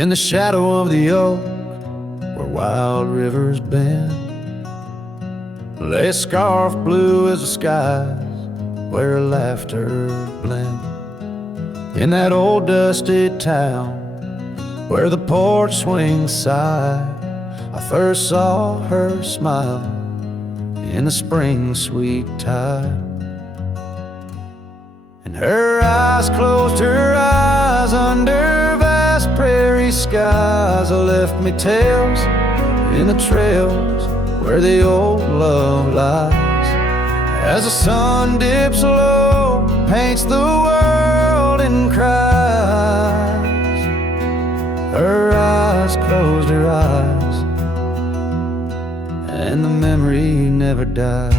In the shadow of the oak, where wild rivers bend, lay a scarf blue as the skies, where laughter blend. In that old dusty town, where the porch swings sigh, I first saw her smile in the spring sweet tide. And her eyes closed, her eyes under vast prairie skies, left me tales in the trails where the old love lies. As the sun dips low, paints the world in cries, her eyes closed her eyes, and the memory never dies.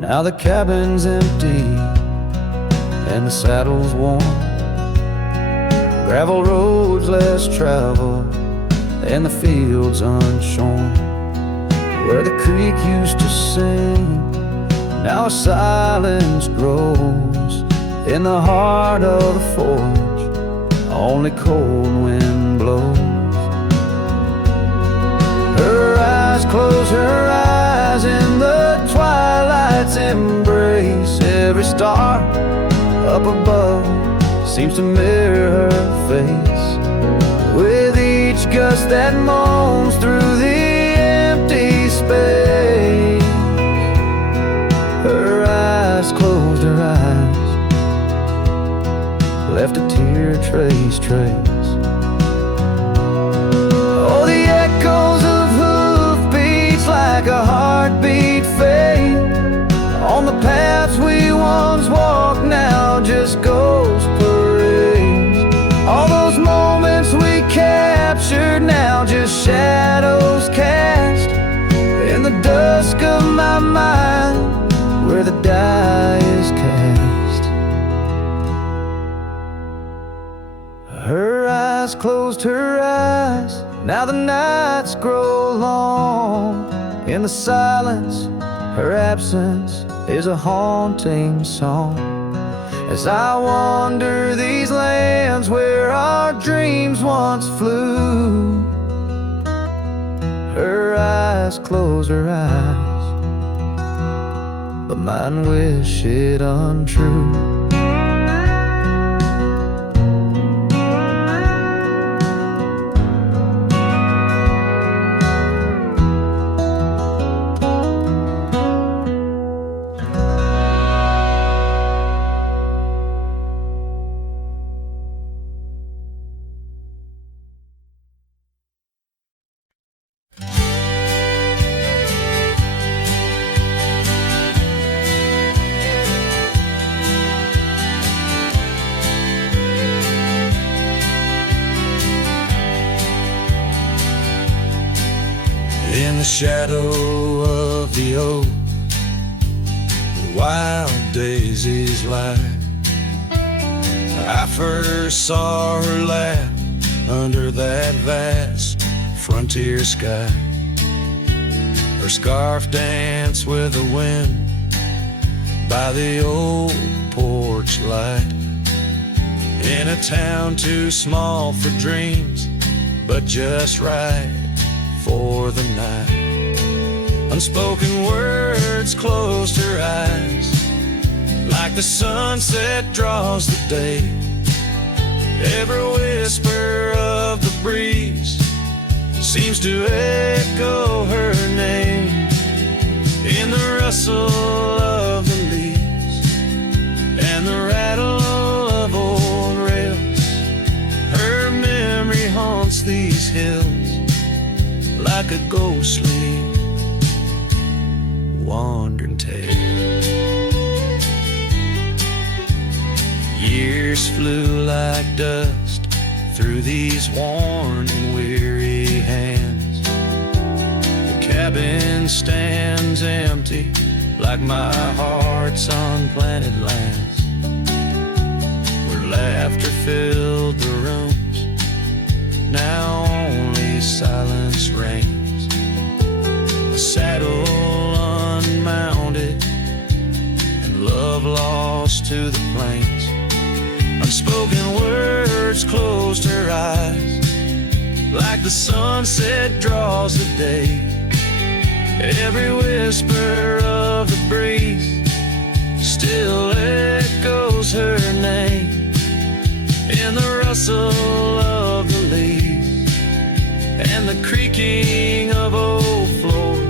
Now the cabin's empty and the saddle's worn, gravel roads less traveled and the fields unshorn. Where the creek used to sing, now silence grows in the heart of the forge, only cold wind blows. Her eyes close, her eyes in the twilight's embrace. Every star up above seems to mirror her face, with each gust that moans through the empty space. Her eyes closed, her eyes left a tear trace. Oh, the echoes of hoofbeats like a heartbeat fade on the paths we once walked, now just ghost parades. All those moments we captured, now just shadows cast in the dusk of my mind, where the die is cast. Her eyes closed, her eyes, now the nights grow long. In the silence, her absence is a haunting song. As I wander these lands where our dreams once flew, her eyes close, her eyes, but mine wish it untrue. In the shadow of the oak, the wild daisies lie, I first saw her laugh under that vast frontier sky. Her scarf danced with the wind by the old porch light, in a town too small for dreams, but just right for the night. Unspoken words closed her eyes, like the sunset draws the day. Every whisper of the breeze seems to echo her name, in the rustle of the leaves and the rattle of old rails. Her memory haunts these hills like a ghostly wandering tale. Years flew like dust through these worn and weary hands. The cabin stands empty like my heart's unplanted lands, where laughter filled the rooms, now only silence reigns. the saddle unmounted, and love lost to the plains. Unspoken words closed her eyes, like the sunset draws the day. Every whisper of the breeze still echoes her name. In the rustle of the leaves and the creaking of old floors,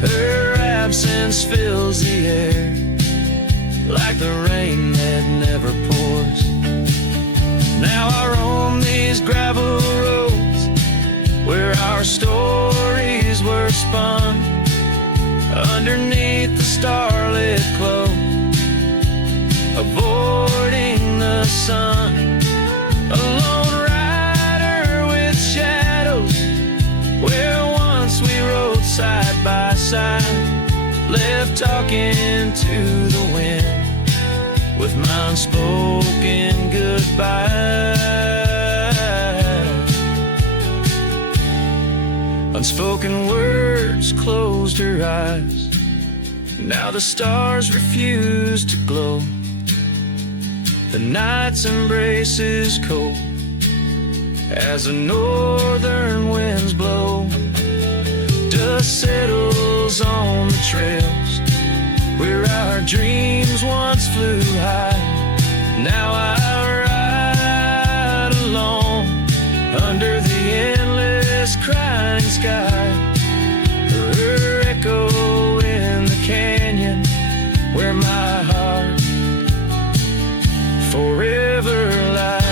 her absence fills the air like the rain that never pours. Now I roam these gravel roads where our stories were spun underneath the starlit glow, avoiding the sun. A lone rider with shadows, where once we rode side by side, left talking to the wind with my unspoken goodbye. Unspoken words closed her eyes. Now the stars refuse to glow. The night's embrace is cold as the northern winds blow. Dust settles on the trails where our dreams once flew high. Now I ride alone under the endless crying sky. Her echo in the canyon where my heart forever lies.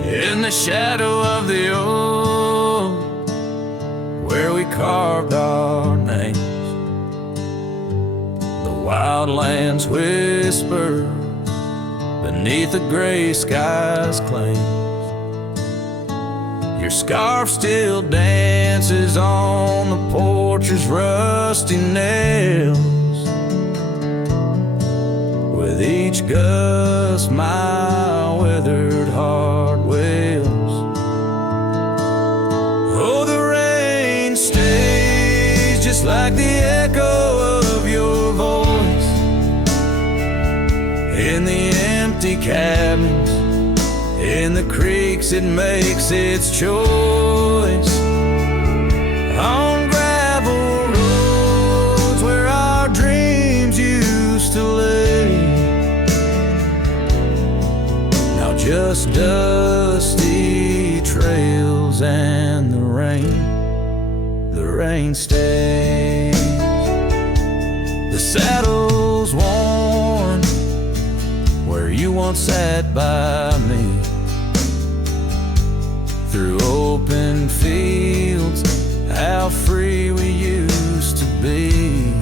In the shadow of the oak where we carved our names, the wildlands whisper beneath the gray sky's claims. Your scarf still dances on the porch's rusty nails. With each gust my weathered heart wails. Oh, the rain stays just like the echo of your voice in the empty cabins, in the creeks it makes its choice. On gravel roads where our dreams used to lay, now just dusty trails and the rain stays. The saddle's worn where you once sat by me, through open fields, how free we used to be.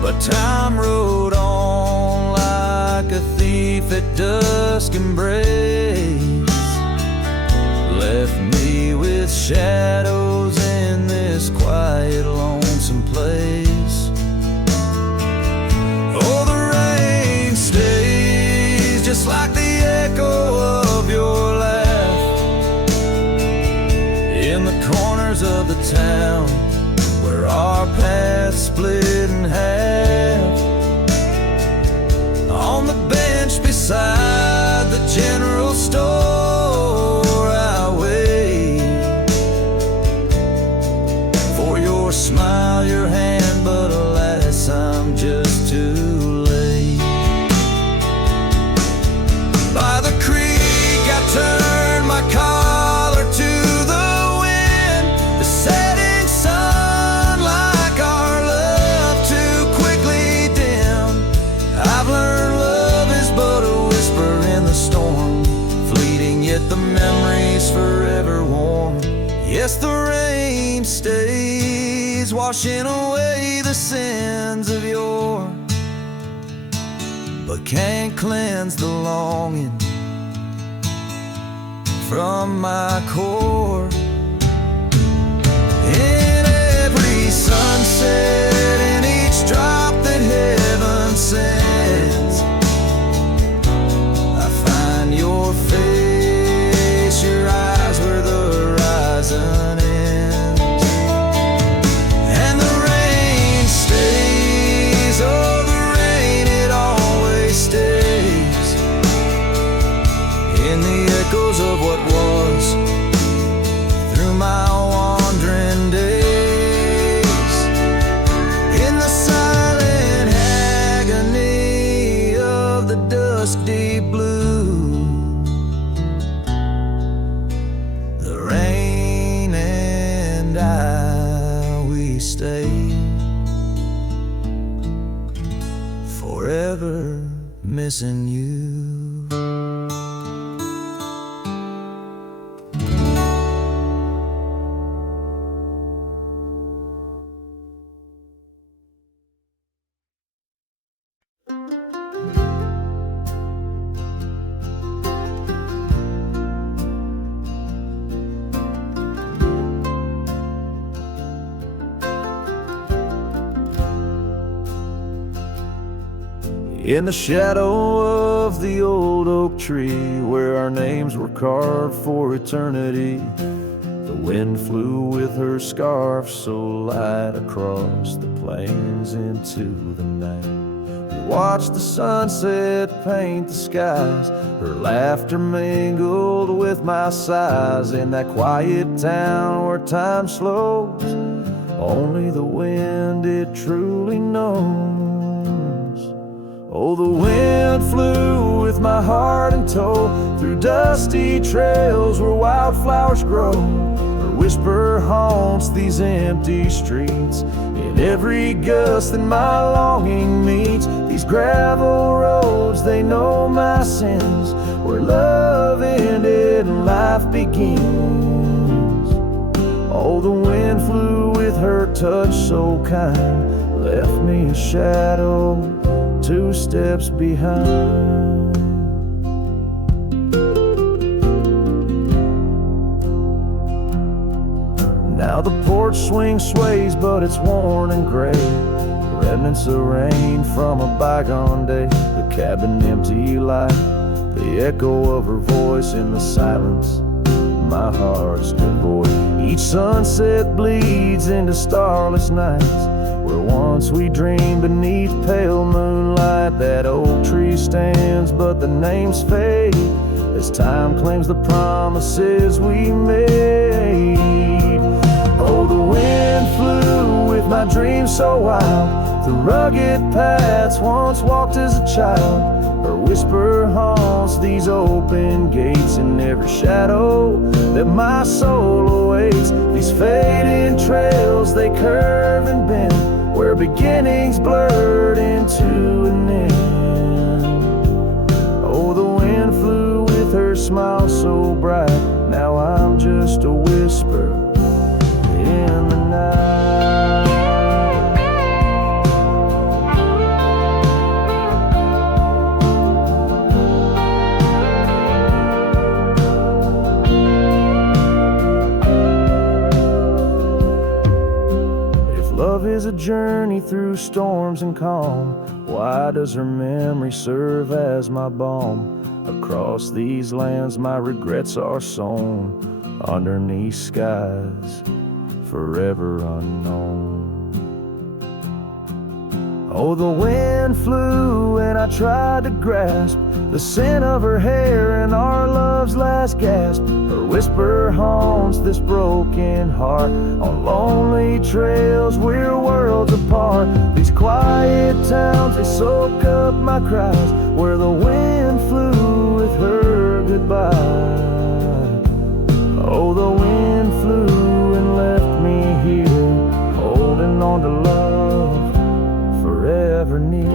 But time rode on like a thief at dusk embrace, left me with shadows in this quiet, lonesome place. Oh, the rain stays just like the echo of your laugh in the corners of the town where our paths split in half. On the bench beside the general store I wait for your smile, your hand, but alas I'm just too late. By the creek I turned my collar to the wind, the setting sun like our love too quickly dim. I've learned love is but a whisper in the storm, fleeting yet the memory's forever warm. Yes, the rain stays, washing away the sins of yore. can't cleanse the longing from my core. In every sunset, in each drop that heaven sends, I find your face, your eyes where the horizon ends. And the rain stays, oh the rain, it always stays in the echoes of what was through my wandering days, in the silent agony of the dusty blue. The rain and I, we stay forever missing you. In the shadow of the old oak tree, where our names were carved for eternity, the wind flew with her scarf so light across the plains into the night. We watched the sunset paint the skies, her laughter mingled with my sighs. In that quiet town where time slows, only the wind it truly knows. Oh, the wind flew with my heart in tow, through dusty trails where wildflowers grow. Her whisper haunts these empty streets, in every gust that my longing meets. These gravel roads, they know my sins, where love ended and life begins. Oh, the wind flew with her touch so kind, left me a shadow 2 steps behind. Now the porch swing sways, but it's worn and gray, remnants of rain from a bygone day. The cabin empty like the echo of her voice in the silence, my heart's devoid. Each sunset bleeds into starless nights, where once we dreamed beneath pale moonlight. That oak tree stands, but the names fade as time claims the promises we made. Oh, the wind flew with my dreams so wild, through rugged paths once walked as a child. Her whisper haunts these open gates, in every shadow that my soul awaits. These fading trails, they curve and bend, where beginnings blurred into an end. Oh, the wind flew with her smile so bright, now I'm just a whisper in the night. Love is a journey through storms and calm, why does her memory serve as my balm? Across these lands my regrets are sown, underneath skies forever unknown. Oh, the wind flew and I tried to grasp the scent of her hair and our love's last gasp. Her whisper haunts this broken heart, on lonely trails we're worlds apart. These quiet towns, they soak up my cries, where the wind flew with her goodbye. Oh, the wind flew and left me here, holding on to love forever near.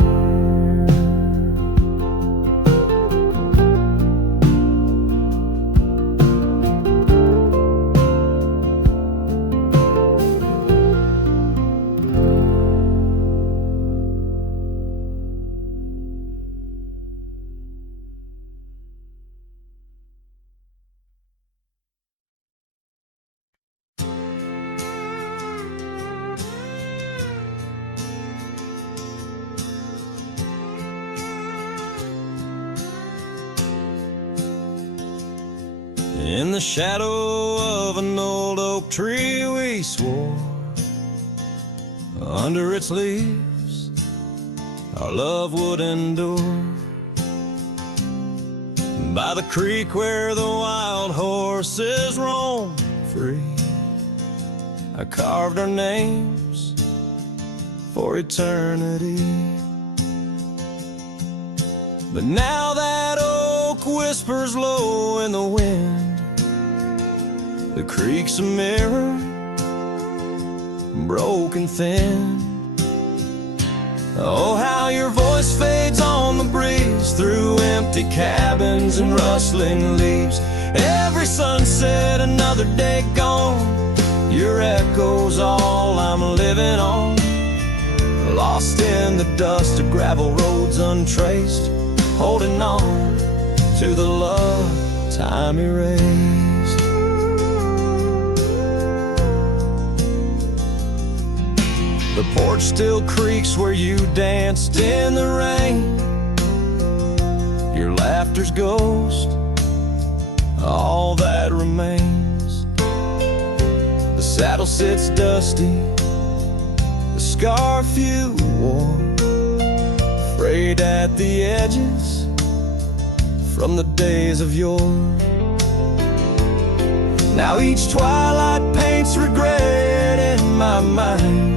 In the shadow of an old oak tree we swore, under its leaves our love would endure. By the creek where the wild horses roam free, I carved our names for eternity. But now that oak whispers low in the wind, the creek's a mirror, broken thin. Oh, how your voice fades on the breeze through empty cabins and rustling leaves. Every sunset, another day gone, your echo's all I'm living on. Lost in the dust of gravel roads untraced, holding on to the love time erased. The porch still creaks where you danced in the rain. Your laughter's ghost, all that remains. The saddle sits dusty, the scarf you wore, frayed at the edges from the days of yore. Now each twilight paints regret in my mind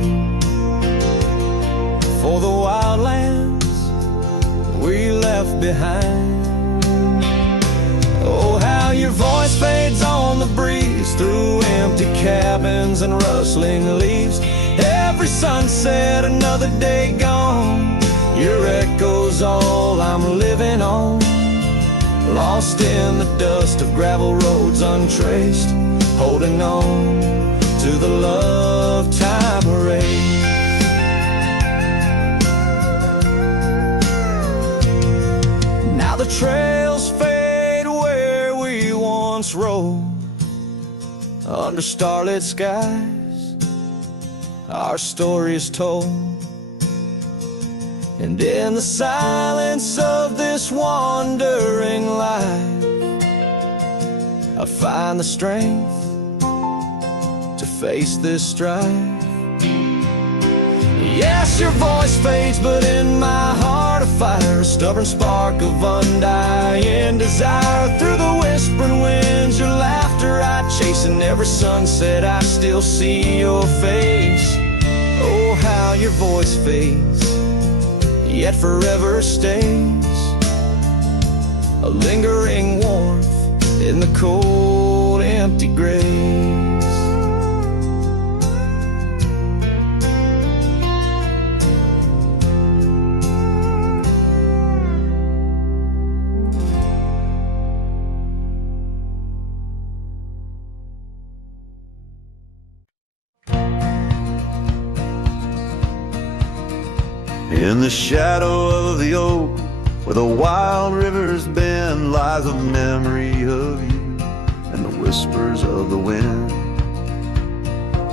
for the wild lands we left behind. Oh, how your voice fades on the breeze through empty cabins and rustling leaves. Every sunset, another day gone, your echo's all I'm living on. Lost in the dust of gravel roads untraced, holding on to the love time erased. Now the trails fade where we once rode, under starlit skies our story is told. And in the silence of this wandering life, I find the strength to face this strife. Yes, your voice fades, but in my heart a fire, a stubborn spark of undying desire. Through the whispering winds, your laughter I chase, and every sunset I still see your face. Oh, how your voice fades, yet forever stays, a lingering warmth in the cold, empty graves. In the shadow of the oak, where the wild rivers bend, lies a memory of you and the whispers of the wind.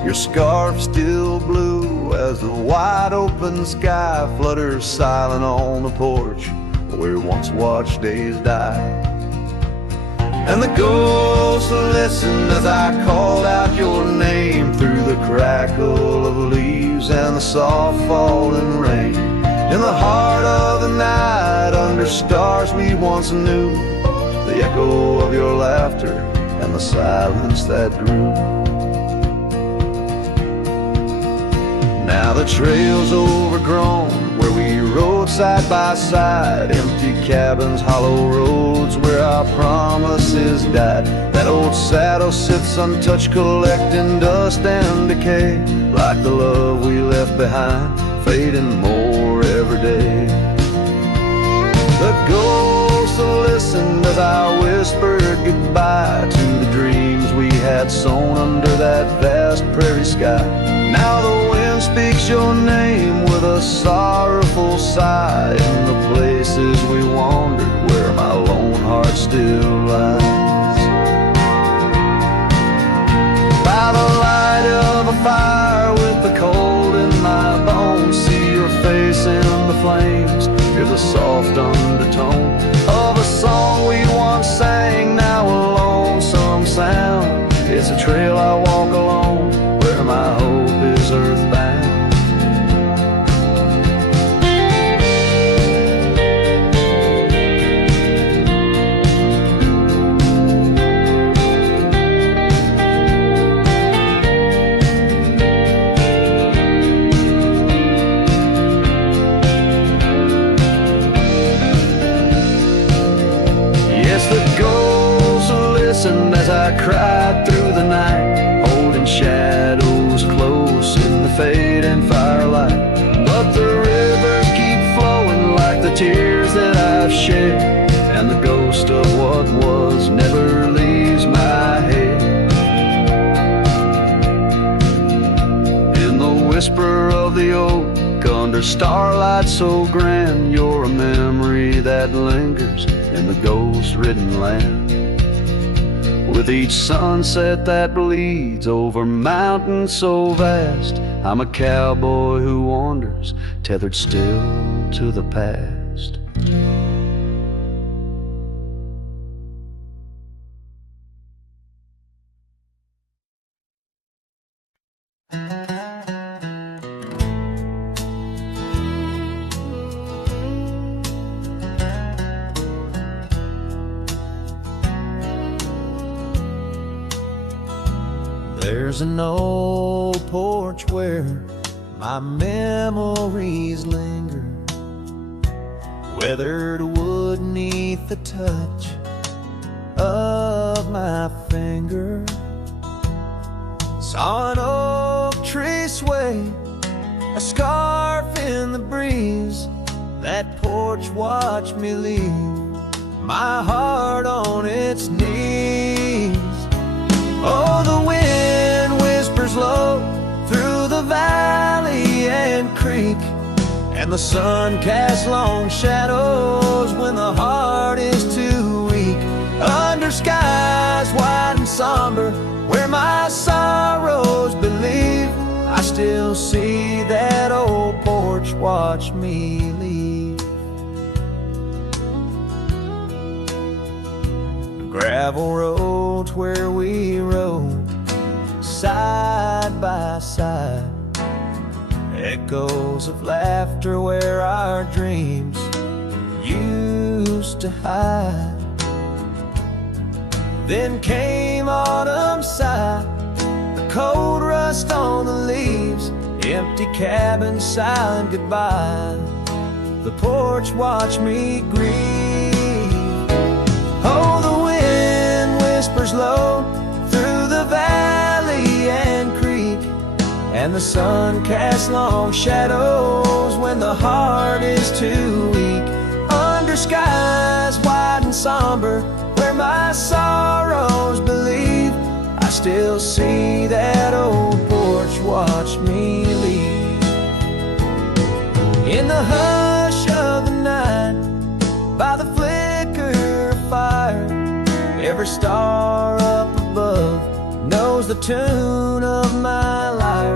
Your scarf still blue as the wide open sky flutters silent on the porch where once watched days die. And the ghosts listened as I called out your name through the crackle of leaves and the soft falling rain. In the heart of the night, under stars we once knew, the echo of your laughter and the silence that grew. Now the trail's overgrown where we rode side by side, empty cabins, hollow roads where our promises died. That old saddle sits untouched, collecting dust and decay, like the love we left behind, fading more every day. The ghosts listened as I whispered goodbye to the dreams we had sown under that vast prairie sky. Now the wind speaks your name with a sorrowful sigh in the places we wandered where my lone heart still lies. By the light of a fire with the cold in my bones, see your face in the flames, hear the soft undertone of a song we once sang, now alone. So listened as I cried through the night, holding shadows close in the fading firelight. But the rivers keep flowing like the tears that I've shed, and the ghost of what was never leaves my head. In the whisper of the oak, under starlight so grand, you're a memory that lingers in the ghost-ridden land. With each sunset that bleeds over mountains so vast, I'm a cowboy who wanders, tethered still to the past. There's an old porch where my memories linger, weathered wood neath the touch of my finger. Saw an oak tree sway, a scarf in the breeze. That porch watched me leave my heart on its knees. Oh, the wind whispers low through the valley and creek, and the sun casts long shadows when the heart is too weak. Under skies wide and somber, where my sorrows believe, I still see that old porch watch me leave. The gravel roads where we rode side by side, echoes of laughter where our dreams used to hide. Then came autumn's sigh, the cold rust on the leaves, empty cabin, silent goodbye. The porch watched me grieve. Oh, the wind whispers low through the valley and creek, and the sun casts long shadows when the heart is too weak. Under skies wide and somber, where my sorrows believe, I still see that old porch watch me leave. In the hush of the night, by the flicker of fire, every star up above knows the tune of my lyre.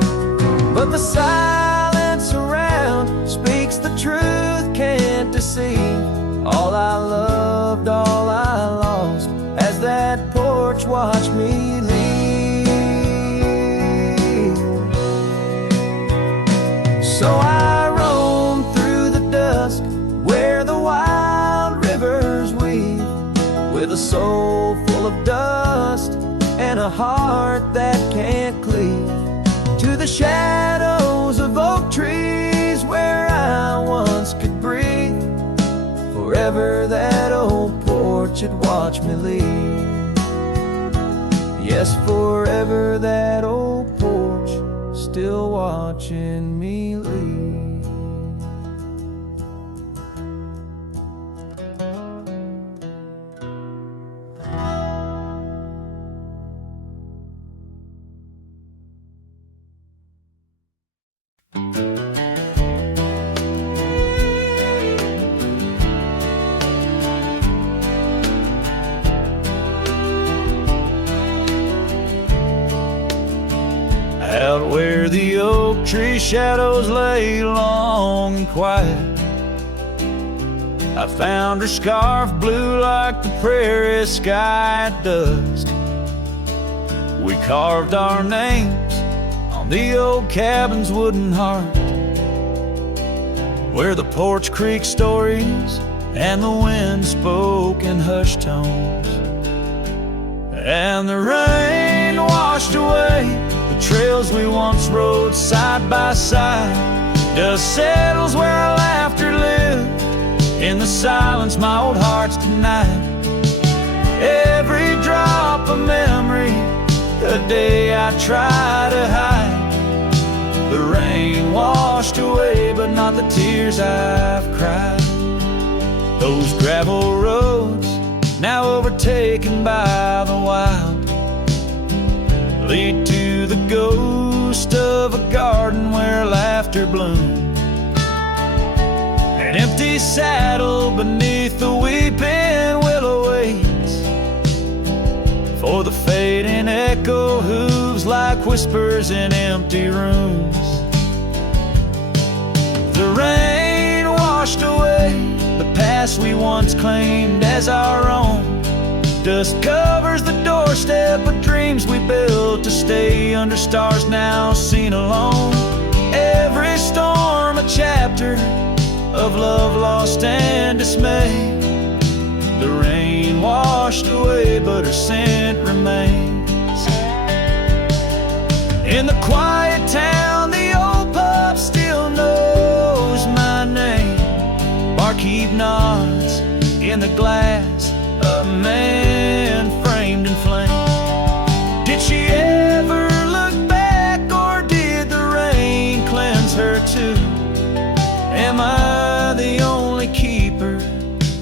But the silence around speaks the truth, can't deceive. All I loved, all I lost, as that porch watched me leave. So I roam through the dusk where the wild rivers weave, with a soul full of dust and a heart that can't cleave, to the shadows of oak trees where I once could breathe. Forever that old porch had watched me leave. Yes, forever that old porch still watching me leave. Out where the oak tree shadows lay long and quiet, I found her scarf blue like the prairie sky at dusk. We carved our names on the old cabin's wooden heart, where the porch creek stories and the wind spoke in hushed tones. And the rain washed away the trails we once rode side by side. Dust settles where our laughter lived, in the silence my old heart's denied. Every drop try to hide. The rain washed away, but not the tears I've cried. Those gravel roads, now overtaken by the wild, lead to the ghost of a garden where laughter bloomed. An empty saddle beneath the weeping willow waits for the fading echo hooves like whispers in empty rooms. The rain washed away the past we once claimed as our own. Dust covers the doorstep of dreams we built to stay under stars now seen alone. Every storm a chapter of love lost and dismay. The rain washed away, but her scent remains. In the quiet town, the old pub still knows my name. Barkeep nods in the glass, a man framed in flame. Did she ever look back, or did the rain cleanse her too? Am I the only keeper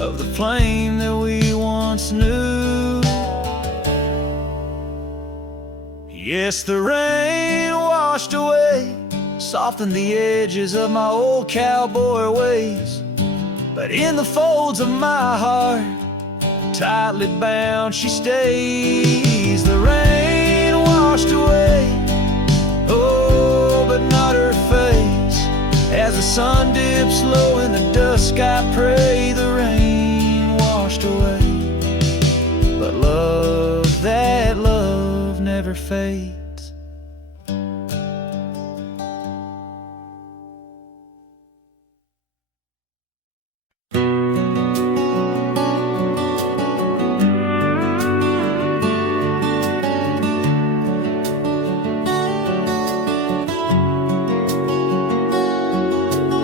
of the flame that we once knew? Yes, the rain washed away, softened the edges of my old cowboy ways. But in the folds of my heart, tightly bound she stays. The rain washed away, oh, but not her face. As the sun dips low in the dusk, I pray the rain washed away. But love, that love never fades.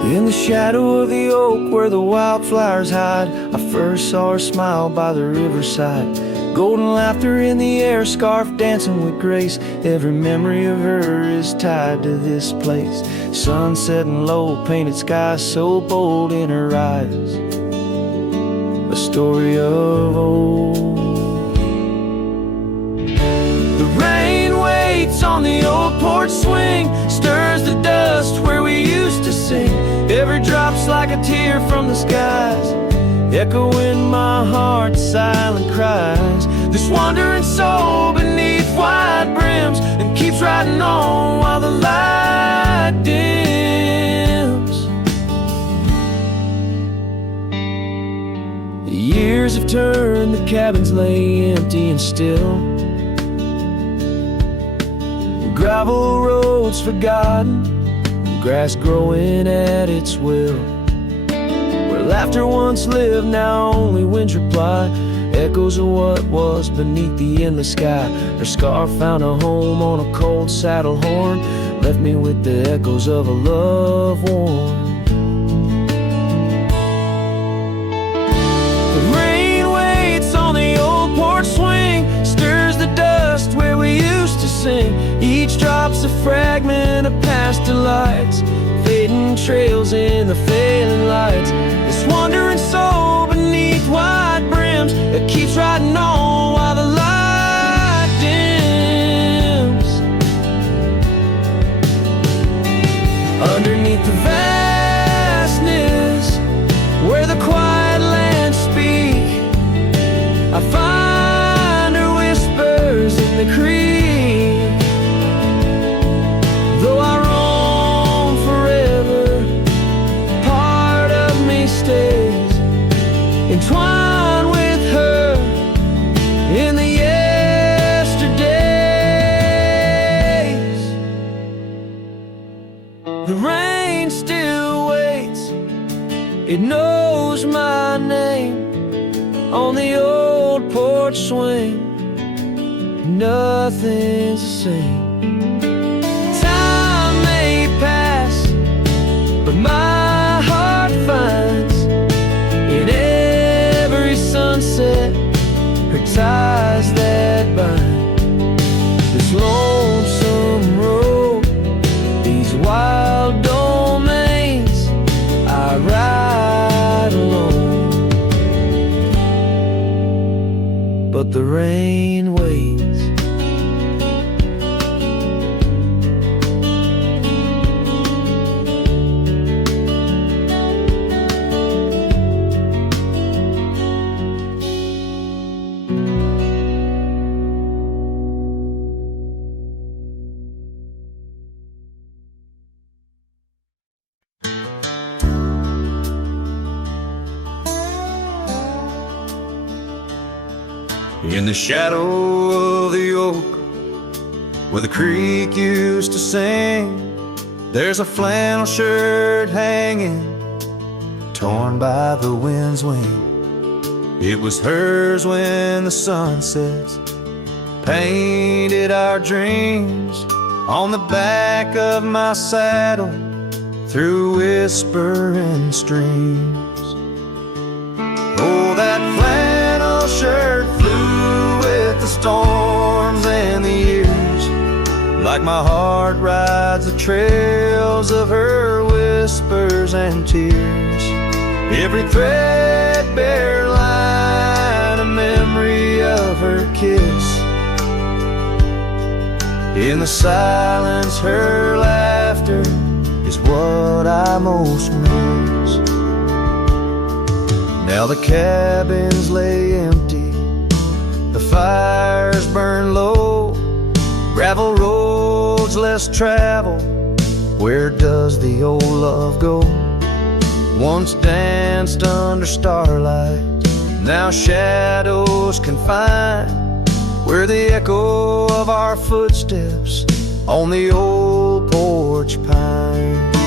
In the shadow of the oak where the wildflowers hide, I first saw her smile by the riverside. Golden laughter in the air, scarf dancing with grace. Every memory of her is tied to this place. Sun setting low, painted skies so bold in her eyes. A story of old. The rain waits on the old porch swing, stirs the dust where we used to sing. Every drop's like a tear from the skies, echo in my heart, silent cries. This wandering soul beneath wide brims, and keeps riding on while the light dims. The years have turned, the cabins lay empty and still. Gravel roads forgotten, grass growing at its will. Where laughter once lived, now only winds reply. Echoes of what was beneath the endless sky. Her scarf found a home on a cold saddle horn, left me with the echoes of a love worn. The rain waits on the old porch swing, stirs the dust where we used to sing. Each drop's a fragment of past delights, fading trails in the failing lights. This wandering soul beneath wide brims, it keeps riding on while the light dims. Underneath the vastness, where the quiet lands speak, I find her whispers in the creek. Though I roam forever, part of me stays entwined with her in the yesterdays. The rain still waits, it knows my name on the old porch swing. Nothing's the same. But my heart finds in every sunset her ties that bind. This lonesome but the rain waits. In the shadow of the oak, where the creek used to sing, there's a flannel shirt hanging, torn by the wind's wing. It was hers when the sun sets painted our dreams on the back of my saddle through whispering streams. Oh, that flannel shirt flew with the storms and the years, like my heart rides the trails of her whispers and tears. Every threadbare line a memory of her kiss. In the silence her laughter is what I most miss. Now the cabins lay empty, the fires burn low, gravel roads less traveled. Where does the old love go? Once danced under starlight, now shadows confine, where the echo of our footsteps on the old porch pines.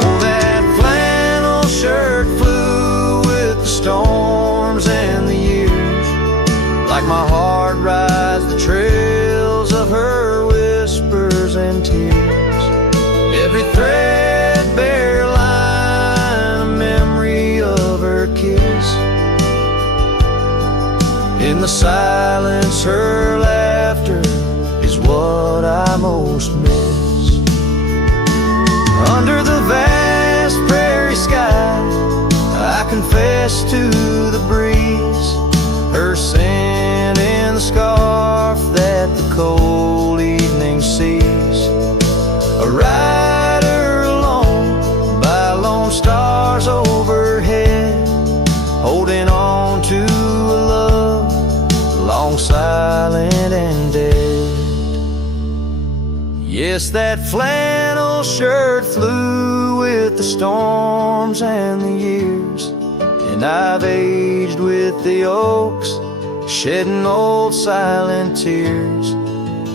Oh, that flannel shirt flew with the storms and the years, like my heart rides the trails of her whispers and tears. Every threadbare line a memory of her kiss. In the silence her laughter is what I most miss. Under the vast prairie sky I confess to the breeze, her scent in the scarf that the cold evening sees. A rider alone by lone stars overhead, holding on to a love long silent and dead. Yes, that flannel shirt flew with the storms and the years, and I've aged with the oaks, shedding old silent tears.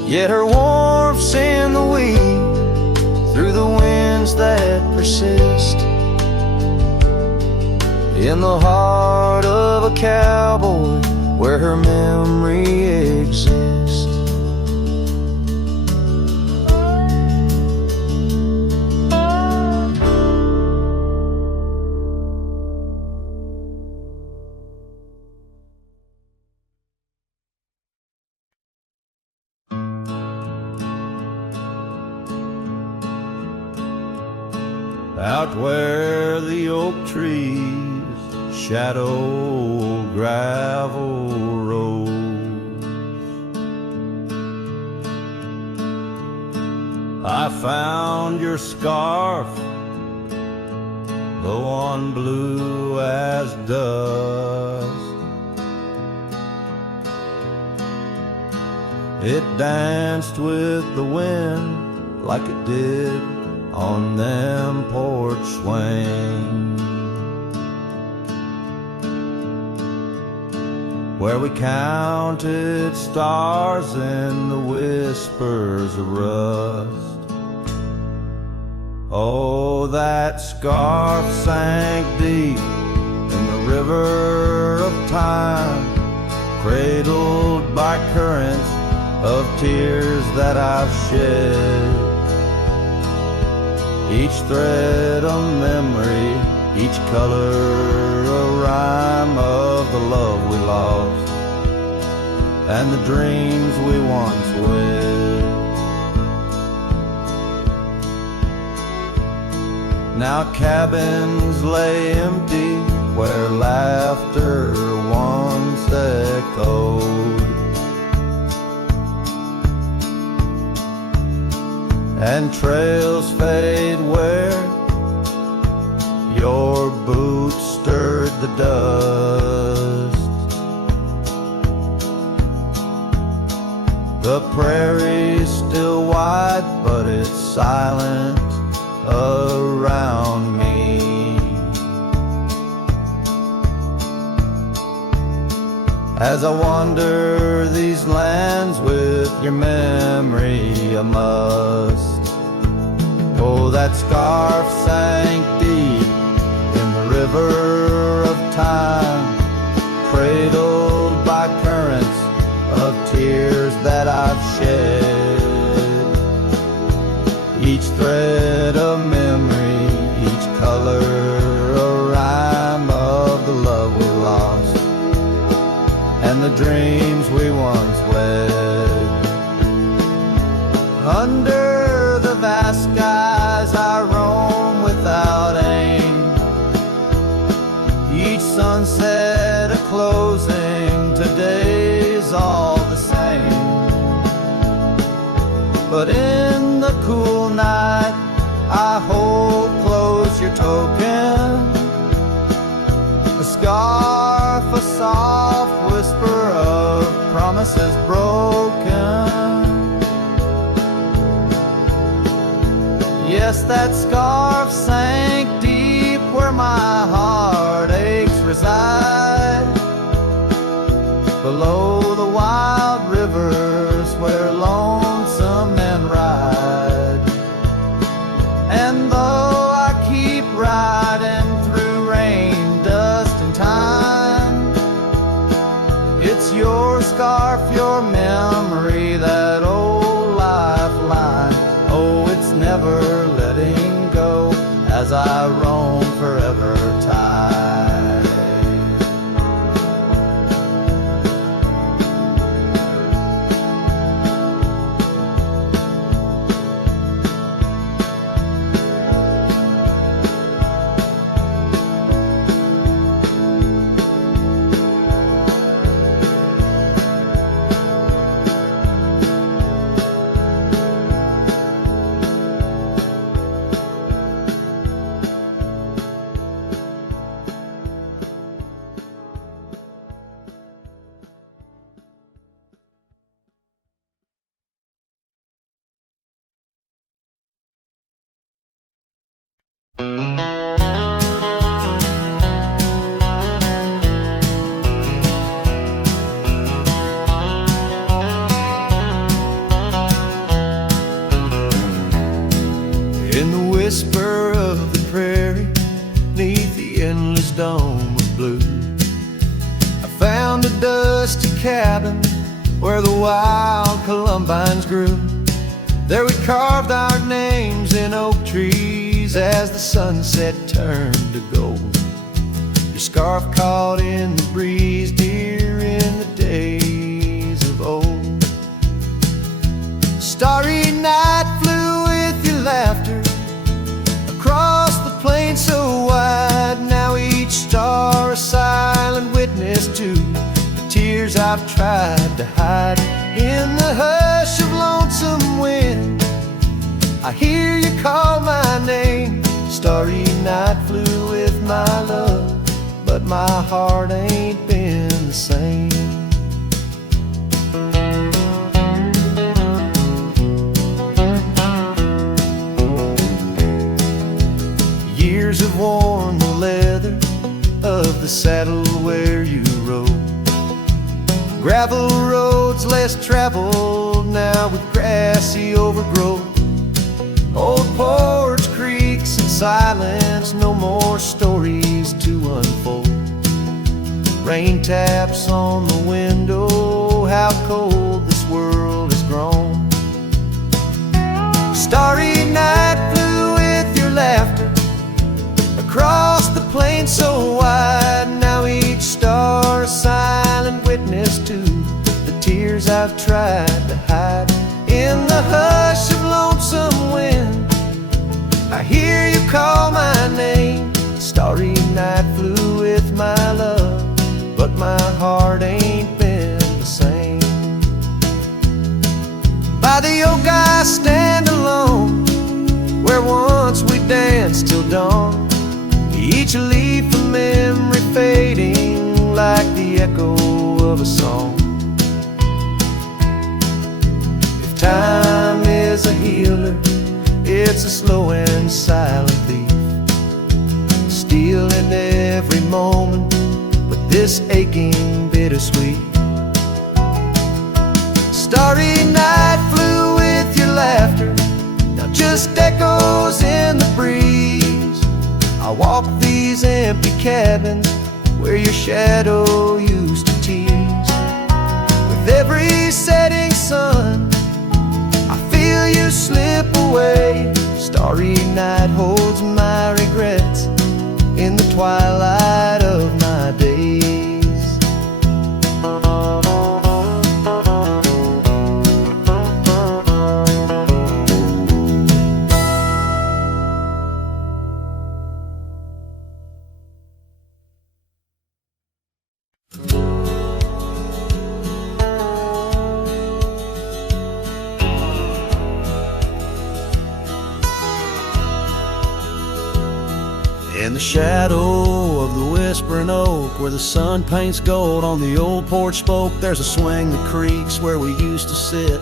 Yet her warmth's in the weed, through the winds that persist, in the heart of a cowboy where her memory exists. Out where the oak trees shadow gravel roads, I found your scarf, the one blue as dust. It danced with the wind like it did on them porch swings, where we counted stars in the whispers of rust. Oh, that scarf sank deep in the river of time, cradled by currents of tears that I've shed. Each thread a memory, each color a rhyme of the love we lost and the dreams we once wed. Now cabins lay empty where laughter once echoed. and trails fade where your boots stirred the dust. The prairie's still wide, but it's silent around me. As I wander these lands with your memory, I must. Oh, that scarf sank deep in the river of time, cradled by currents of tears that I've shed. Each thread a memory, each color a rhyme of the love we lost and the dreams we once led. Under the vast skies I roam without aim, each sunset a closing, today's all the same. But in the cool night I hold close your token, a scarf, a soft whisper of promises broken. Yes, that scarf sank deep where my heartaches reside, below the wild rivers where lonesome men ride. And though I keep riding through rain, dust and time, it's your scarf, your memory, that old lifeline. Oh, it's never letting go as I roam forever tied. In the whisper of the prairie, neath the endless dome of blue, I found a dusty cabin where the wild columbines grew. There we carved our names in oak trees as the sunset turned to gold. Your scarf caught in the breeze, dear, in the days of old. Starry night flew with your laughter across the plain so wide. Now each star a silent witness to the tears I've tried to hide. In the hush of lonesome wind, I hear you call my name. Starry night flew with my love, but my heart ain't been the same. Years have worn the leather of the saddle where you rode. Gravel roads less traveled now with grassy overgrowth. Old porch creaks in silence, no more stories to unfold. Rain taps on the window, how cold this world has grown. Starry night flew with your laughter across the plain so wide. Now each star a silent witness to the tears I've tried to hide. In the hush of lonesome wind, I hear you call my name. Starry night flew with my love, but my heart ain't been the same. By the oak I stand alone, of a song. If time is a healer, it's a slow and silent thief, stealing every moment, but this aching bittersweet. Starry night flew with your laughter, now just echoes in the breeze. I walk these empty cabins where your shadow used to tease. With every setting sun, I feel you slip away. Starry night holds my regrets in the twilight of my days. In the shadow of the whispering oak, where the sun paints gold on the old porch spoke, there's a swing that creaks where we used to sit,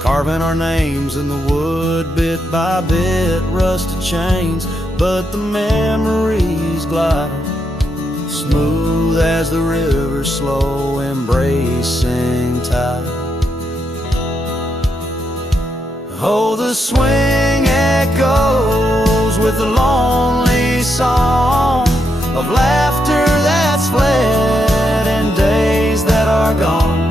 carving our names in the wood bit by bit. Rusted chains, but the memories glide smooth as the river's slow embracing tide. Oh, the swing echoes with a lonely song of laughter that's fled and days that are gone.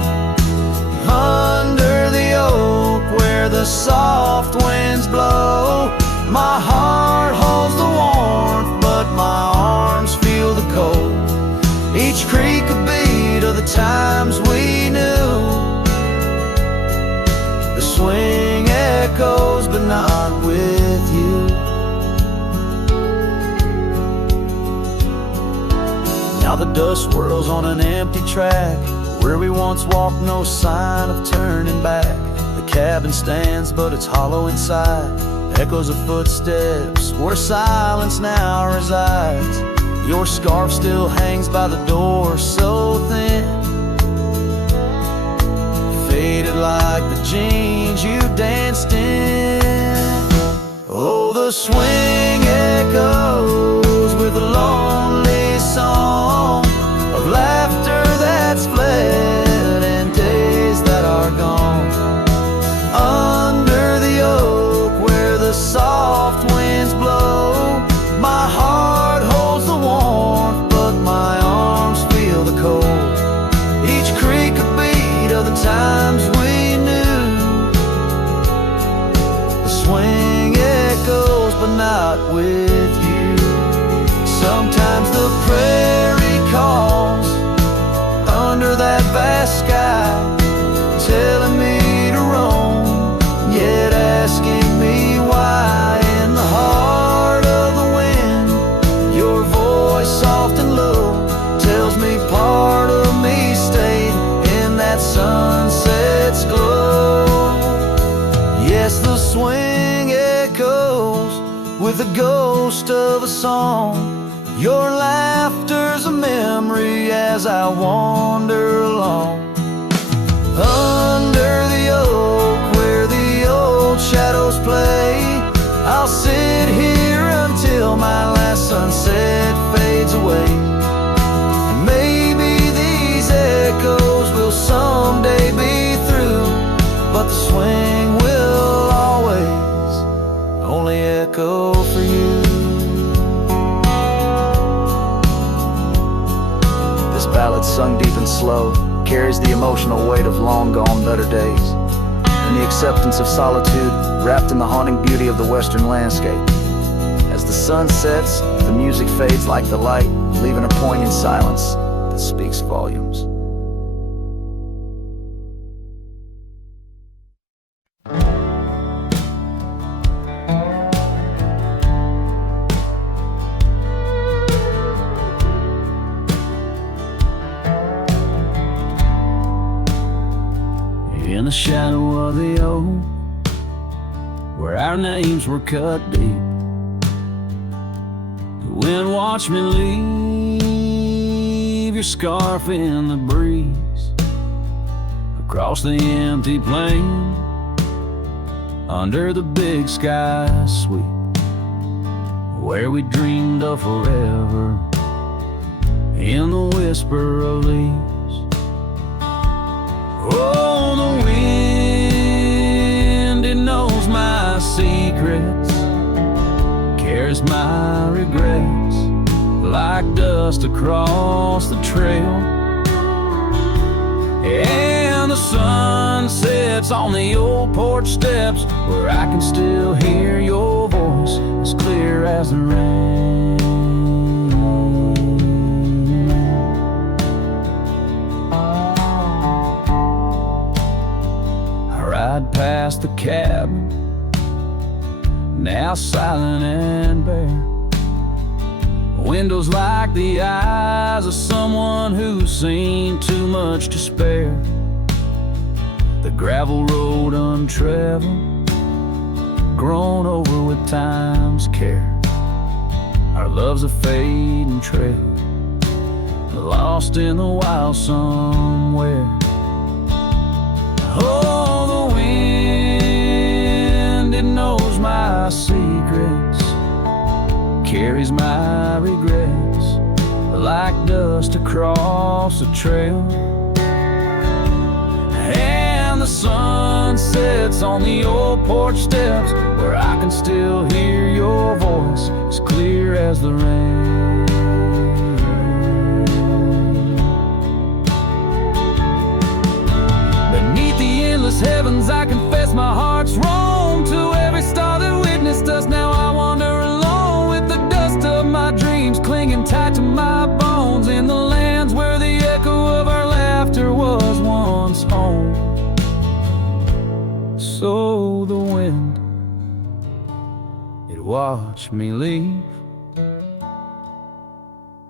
Under the oak where the soft winds blow, my heart holds the warmth, but my arms feel the cold. Each creak a beat of the times we knew. The swing echoes, but not with you. Now the dust swirls on an empty track, where we once walked, no sign of turning back. The cabin stands, but it's hollow inside, echoes of footsteps where silence now resides. Your scarf still hangs by the door, so thin, faded like the jeans you danced in. Oh, the swing echoes with a lonely song of laughter that's fled and days that are gone. Under the oak where the soft winds blow, my heart holds the warmth, but my arms feel the cold. Each creak a beat of the times we knew. The swing echoes, but not with you. Sometimes the prairie calls under that vast sky, telling me to roam, yet asking me why. In the heart of the wind, your voice soft and low tells me part of me stayed in that sunset's glow. Yes, the swing echoes with the ghost of a song. Your laughter's a memory as I wander along. Under the oak where the old shadows play, I'll sit here until my last sunset fades away. And maybe these echoes will someday be through, but the swing will always only echo for you. This ballad, sung deep and slow, carries the emotional weight of long gone better days, and the acceptance of solitude wrapped in the haunting beauty of the western landscape. As the sun sets, the music fades like the light, leaving a poignant silence that speaks volumes. In the shadow of the oak, where our names were cut deep, the wind watched me leave your scarf in the breeze. across the empty plain, under the big sky sweep, where we dreamed of forever, in the whisper of leaves. Oh, the wind, it knows my secrets, carries my regrets like dust across the trail. And the sun sets on the old porch steps, where I can still hear your voice as clear as the rain. I ride past the cabin, now silent and bare, windows like the eyes of someone who's seen too much to spare. The gravel road untraveled, grown over with time's care. Our love's a fading trail, lost in the wild somewhere. Oh, the wind, it knows my secrets, carries my regrets like dust across the trail. And the sun sets on the old porch steps, where I can still hear your voice as clear as the rain. Beneath the endless heavens, I confess my heart's roam to every star that witnessed us. Now I wander alone with the dust of my dreams clinging tight to my bones, in the lands where the echo of our laughter was once home. So the wind, it watched me leave,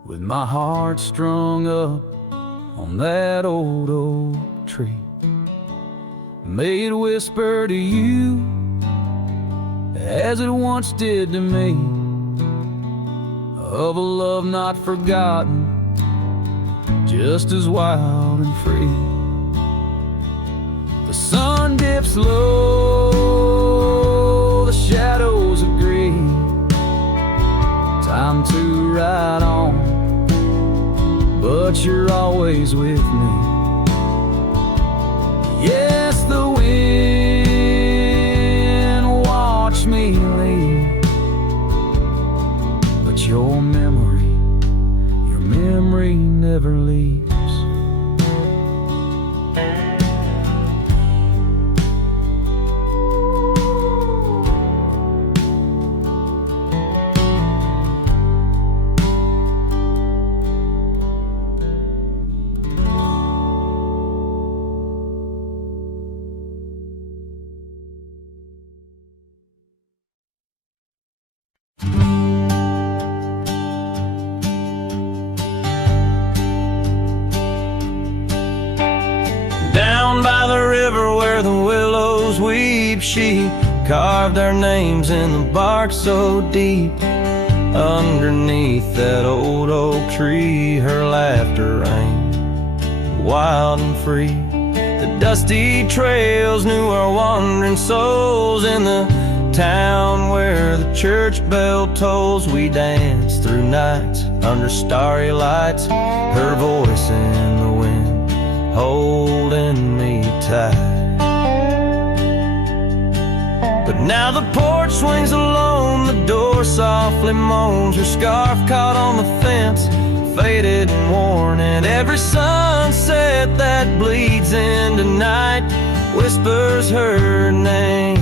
with my heart strung up on that old oak tree. May it whisper to you as it once did to me, of a love not forgotten, just as wild and free. The sun dips low, the shadows agree, time to ride on, but you're always with me. Yes, the wind watched me leave, but your memory never leaves. Down by the river where the willows weep, she carved our names in the bark so deep. Underneath that old oak tree, her laughter rang wild and free. The dusty trails knew our wandering souls, in the town where the church bell tolls. We danced through nights under starry lights, her voice in the wind holding me tight. But now the porch swings alone, the door softly moans, her scarf caught on the fence, faded and worn. And every sunset that bleeds into night whispers her name,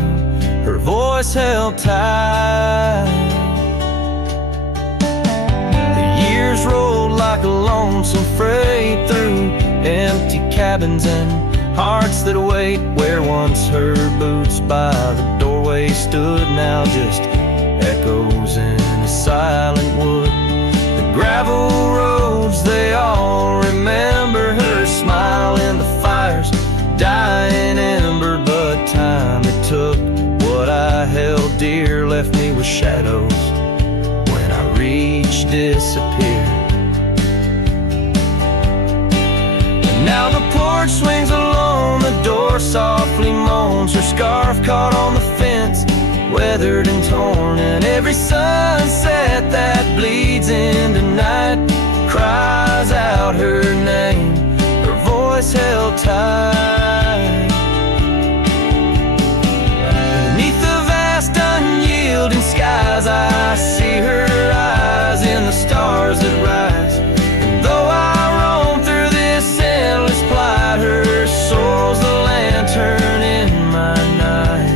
her voice held tight. The years rolled like a lonesome freight through empty cabins and hearts that wait, where once her boots by the doorway stood, now just echoes in a silent wood. The gravel roads, they all remember her smile in the fire's dying ember. But time it took, what I held dear left me with shadows when I reached disappear. Now the porch swings alone, the caught on the fence, weathered and torn. And every sunset that bleeds into night cries out her name, her voice held tight. Beneath the vast unyielding skies, I see her eyes in the stars that rise. And though I roam through this endless plight, her soul's the lantern in my night.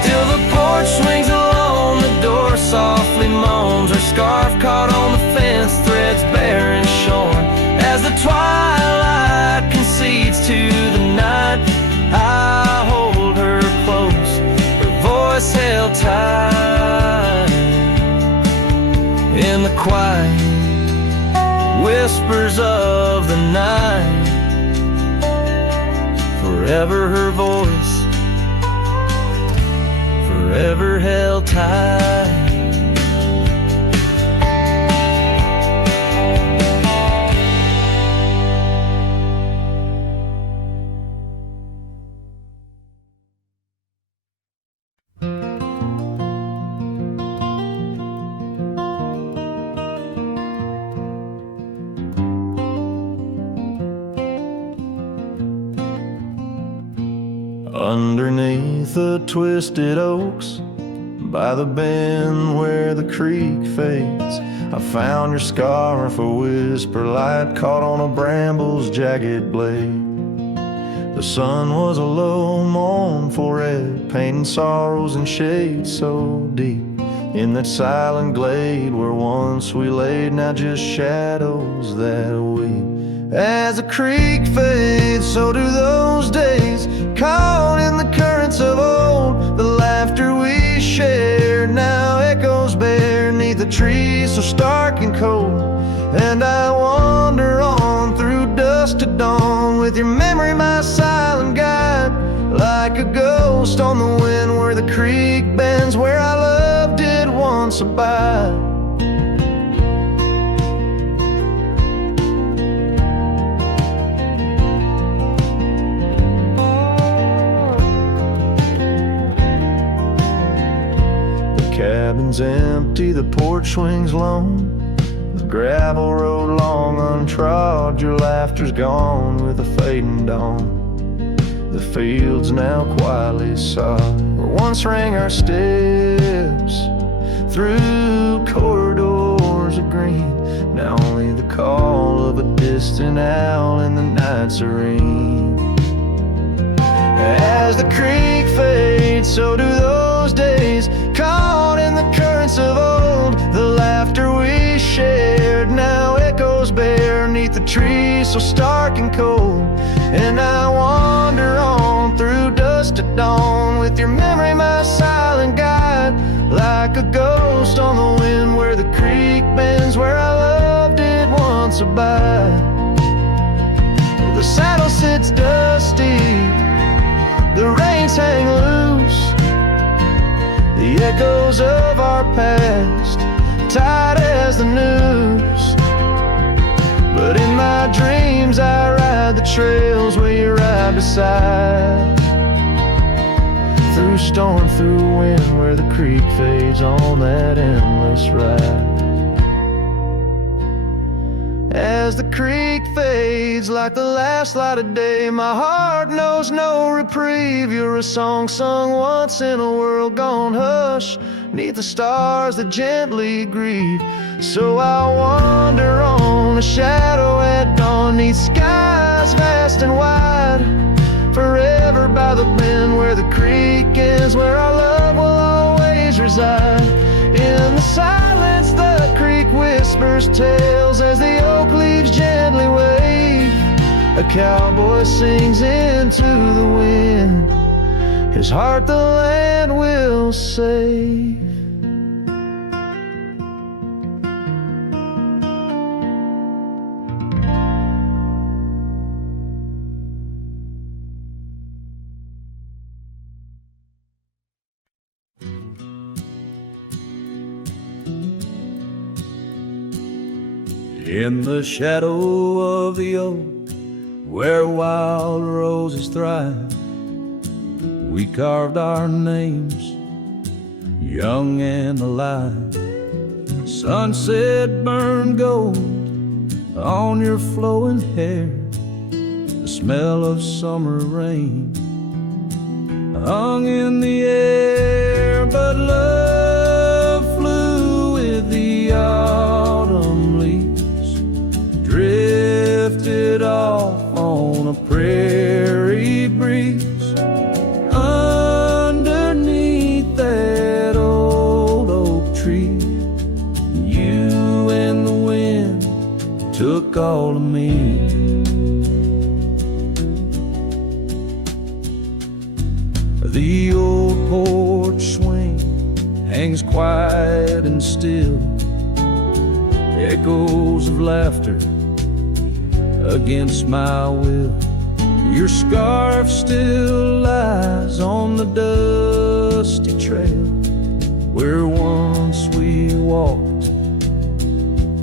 Still the porch swings along, the door softly moans, her scarf caught on the fence, threads bare and shorn. As the twilight concedes to the night, I hold her close, her voice held tight. In the quiet whispers of the night, forever her voice, forever held tight. Underneath the twisted oaks, by the bend where the creek fades, I found your scarf, a whisper light caught on a bramble's jagged blade. The sun was a low mournful red, painting sorrows and shades so deep. In that silent glade where once we laid, now just shadows that weep. As the creek fades, so do those days, caught in the currents of old. The laughter we shared now echoes bare neath the trees so stark and cold. And I wander on through dusk to dawn, with your memory my silent guide, like a ghost on the wind where the creek bends, where our love did once abide. Cabin's empty, the porch swings lone, the gravel road long untrod, your laughter's gone with the fading dawn. The fields now quietly sod, where once rang our steps through corridors of green, now only the call of a distant owl in the night serene. As the creek fades, so do those days, caught in the currents of old. The laughter we shared now echoes bare neath the trees so stark and cold. And I wander on through dusk to dawn, with your memory my silent guide, like a ghost on the wind where the creek bends, where our love did once abide. The saddle sits dusty, the reins hang loose, the echoes of our past tied as the noose. But in my dreams I ride the trails where you ride beside, through storm, through wind, where the creek fades on that endless ride. As the creek fades like the last light of day, my heart knows no reprieve. You're a song sung once in a world gone hush, neath the stars that gently grieve. So I wander on, a shadow at dawn, neath skies vast and wide, forever by the bend where the creek ends, where our love will always reside. In the silence the creek whispers tales as the oak leaves gently wave. A cowboy sings into the wind, his heart the land will save. In the shadow of the oak, where wild roses thrive, we carved our names, young and alive. Sunset burned gold on your flowing hair, the smell of summer rain hung in the air. But love flew with the autumn leaves, drifted off on a prairie breeze. Underneath that old oak tree, you and the wind took all of me. The old porch swing hangs quiet and still, echoes of laughter against my will. Your scarf still lies on the dusty trail where once we walked,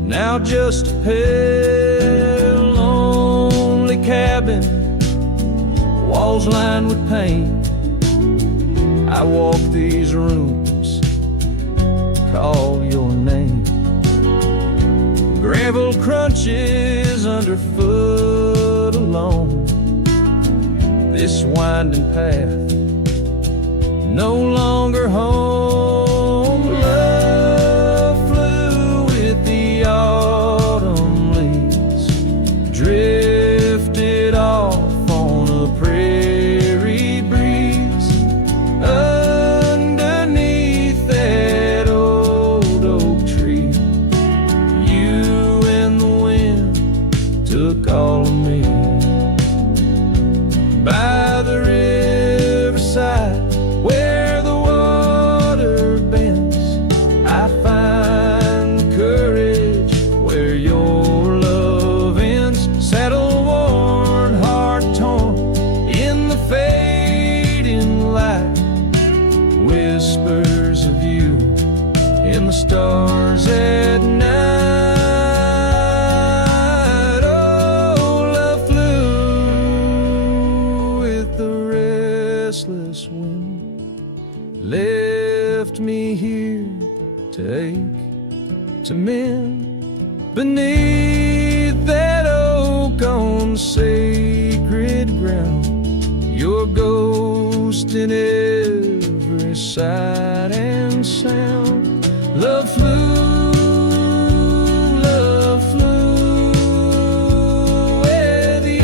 now just a pale, lonely cabin, walls lined with paint. I walk these rooms, call your name. Gravel crunches underfoot alone. This winding path, no longer home. Love flew with the autumn leaves, drifted off on a prairie breeze. Underneath that old oak tree, you and the wind took all of me. By the riverside where the water bends, I find the courage where your love ends. Saddle worn, heart torn in the fading light, whispers of you in the stars at night. Oh, love flew with the restless wind, left me here to ache, to mend. Beneath that oak on sacred ground, your ghost in every sight and sound. Love flew with you.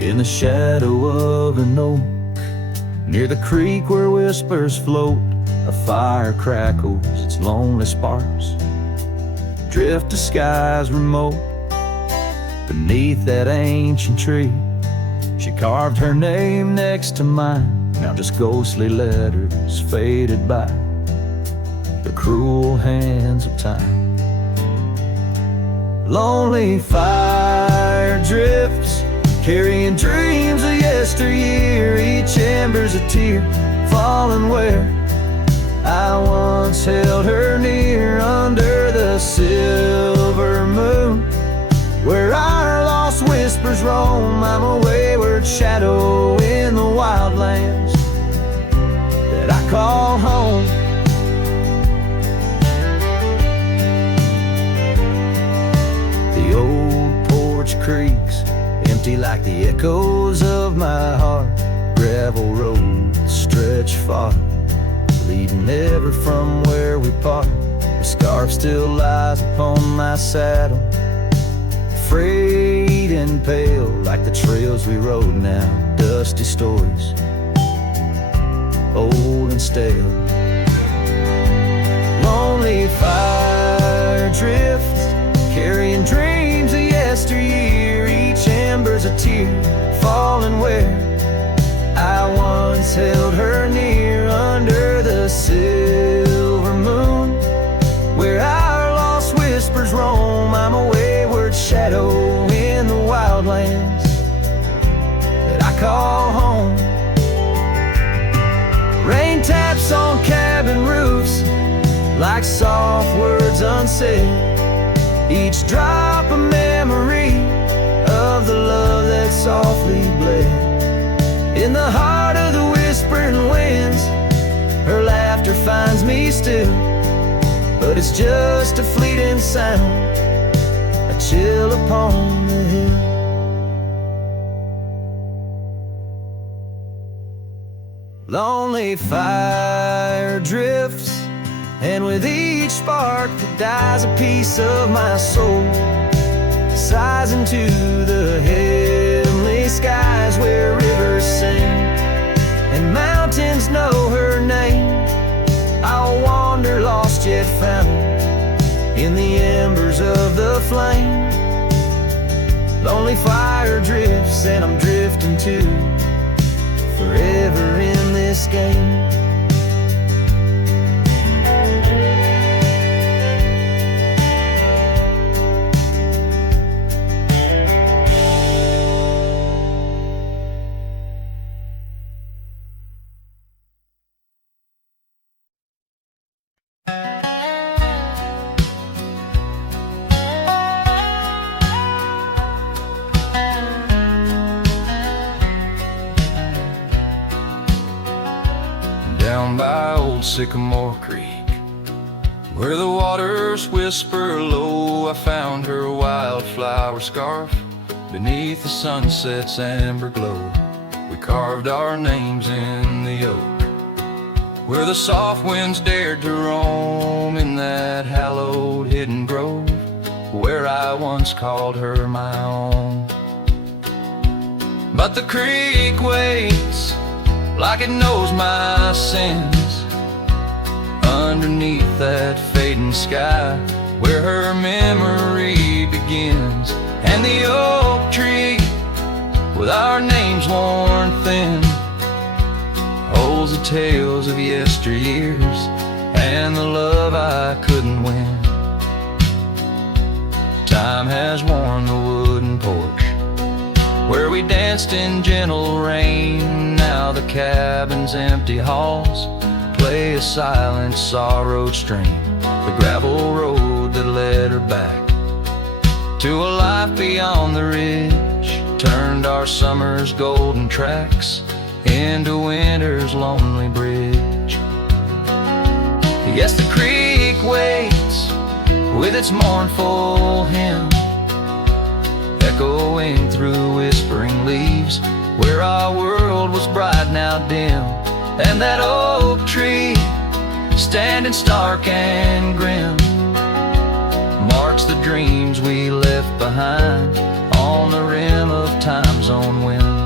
In the shadow of an oak, near the creek where whispers float, a fire crackles its lonely sparks, drift to skies remote. Beneath that ancient tree, she carved her name next to mine, now just ghostly letters faded by the cruel hands of time. Lonely fire drifts, carrying dreams of yesteryear. Each ember's a tear falling where I once held her near. Under the silver moon, where our lost whispers roam, I'm a wayward shadow in the wildlands that I call home. The old porch creaks, empty like the echoes of my heart. Gravel roads stretch far, leading ever from where we part. The scarf still lies upon my saddle, frayed fade and pale like the trails we rode now. Dusty stories, old and stale. Lonely fire drifts, carrying dreams of yesteryear. Each ember's a tear falling where I once held her near. Under the silver moon, where our lost whispers roam, I'm a wayward shadow in the wildlands that I call home. Rain taps on cabin roofs like soft words unsaid, each drop a memory of the love that softly bled. In the heart of the whispering winds, her laughter finds me still, but it's just a fleeting sound, a chill upon the hill. Lonely fire drifts, and with each spark that dies, a piece of my soul sighs into the heavenly skies, where rivers sing and mountains know her name. I'll wander lost yet found in the embers of the flame. Lonely fire drifts, and I'm drifting too, forever in this game. Down by old Sycamore Creek, where the waters whisper low, I found her wildflower scarf beneath the sunset's amber glow. We carved our names in the oak, where the soft winds dared to roam, in that hallowed hidden grove, where I once called her my own. But the creek waits like it knows my sins, underneath that fading sky, where her memory begins. And the oak tree, with our names worn thin, holds the tales of yesteryears and the love I couldn't win. Time has worn the wooden porch where we danced in gentle rain. Now the cabin's empty halls play a silent, sorrowed strain. The gravel road that led her back to a life beyond the ridge turned our summer's golden tracks into winter's lonely bridge. Yes, the creek waits with its mournful hymn, echoing through whispering leaves, where our world was bright, now dim. And that oak tree, standing stark and grim, marks the dreams we left behind on the rim of time's own wind.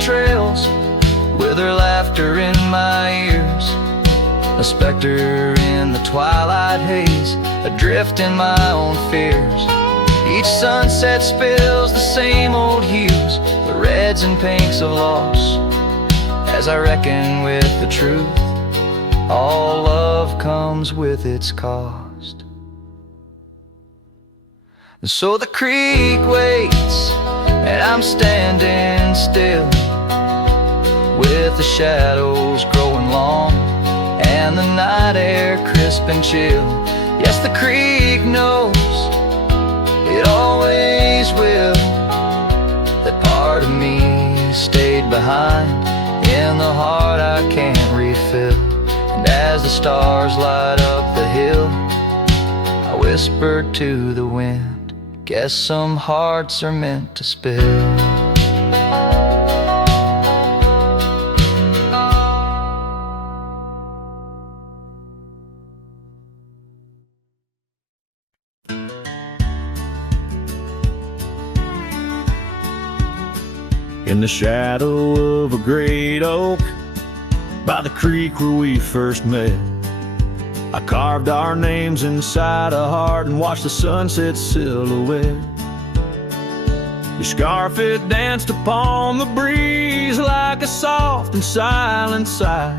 Trails with her laughter in my ears, a specter in the twilight haze, adrift in my own fears. Each sunset spills the same old hues, the reds and pinks of loss, as I reckon with the truth, all love comes with its cost. And so the creek waits, and I'm standing still, with the shadows growing long and the night air crisp and chill. Yes, the creek knows, it always will, that part of me stays fade behind. In the heart I can't refill, and as the stars light up the hill, I whisper to the wind, guess some hearts are meant to spill. In the shadow of a great oak, by the creek where we first met, I carved our names inside a heart and watched the sunset silhouette. Your scarf, it danced upon the breeze like a soft and silent sigh,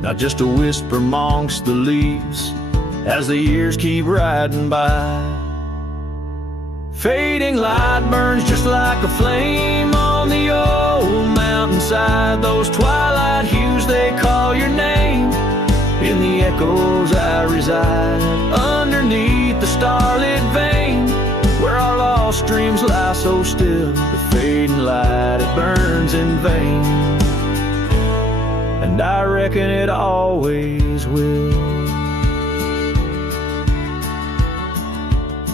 not just a whisper amongst the leaves as the years keep riding by. Fading light burns just like a flame on the old mountainside. Those twilight hues, they call your name. In the echoes I reside, underneath the starlit vein, where our lost dreams lie so still. The fading light, it burns in vain, and I reckon it always will.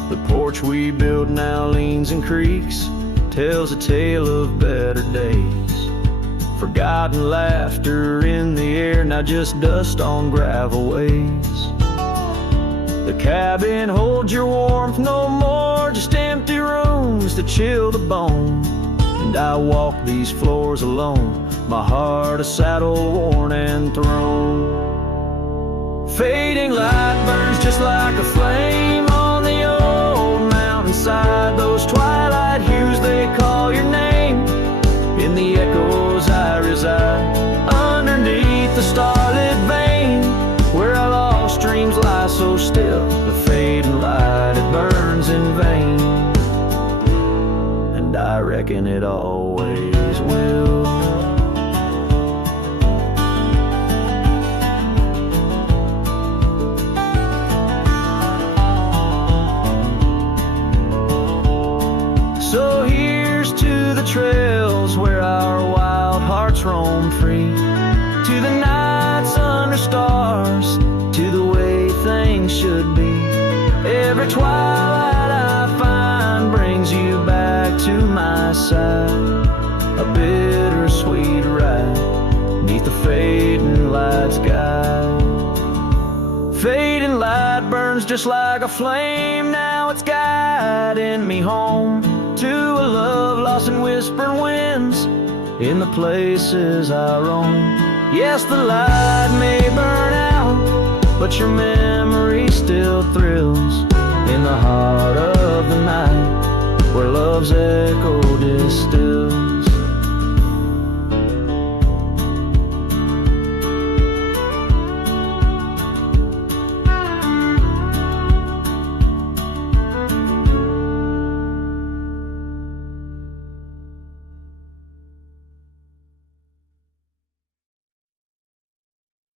The porch we built now leans and creaks, tells a tale of better days. Forgotten laughter in the air, now just dust on gravel ways. The cabin holds your warmth no more, just empty rooms to chill the bone. And I walk these floors alone, my heart a saddle worn and thrown. Fading light burns just like a flame on the old mountainside. Those twilight hues, they call your name. In the echoes I reside, underneath the starlit vein, where our lost dreams lie so still. The fading light, it burns in vain, and I reckon it always will. So here's to the trails where our wild hearts roam free, to the nights under stars, to the way things should be. Every twilight I find brings you back to my side, a bittersweet ride neath the fading light sky. Fading light burns just like a flame, now it's guiding me home to a love lost in whispering winds, in the places I roam. Yes, the light may burn out, but your memory still thrills in the heart of the night, where love's echo distilled.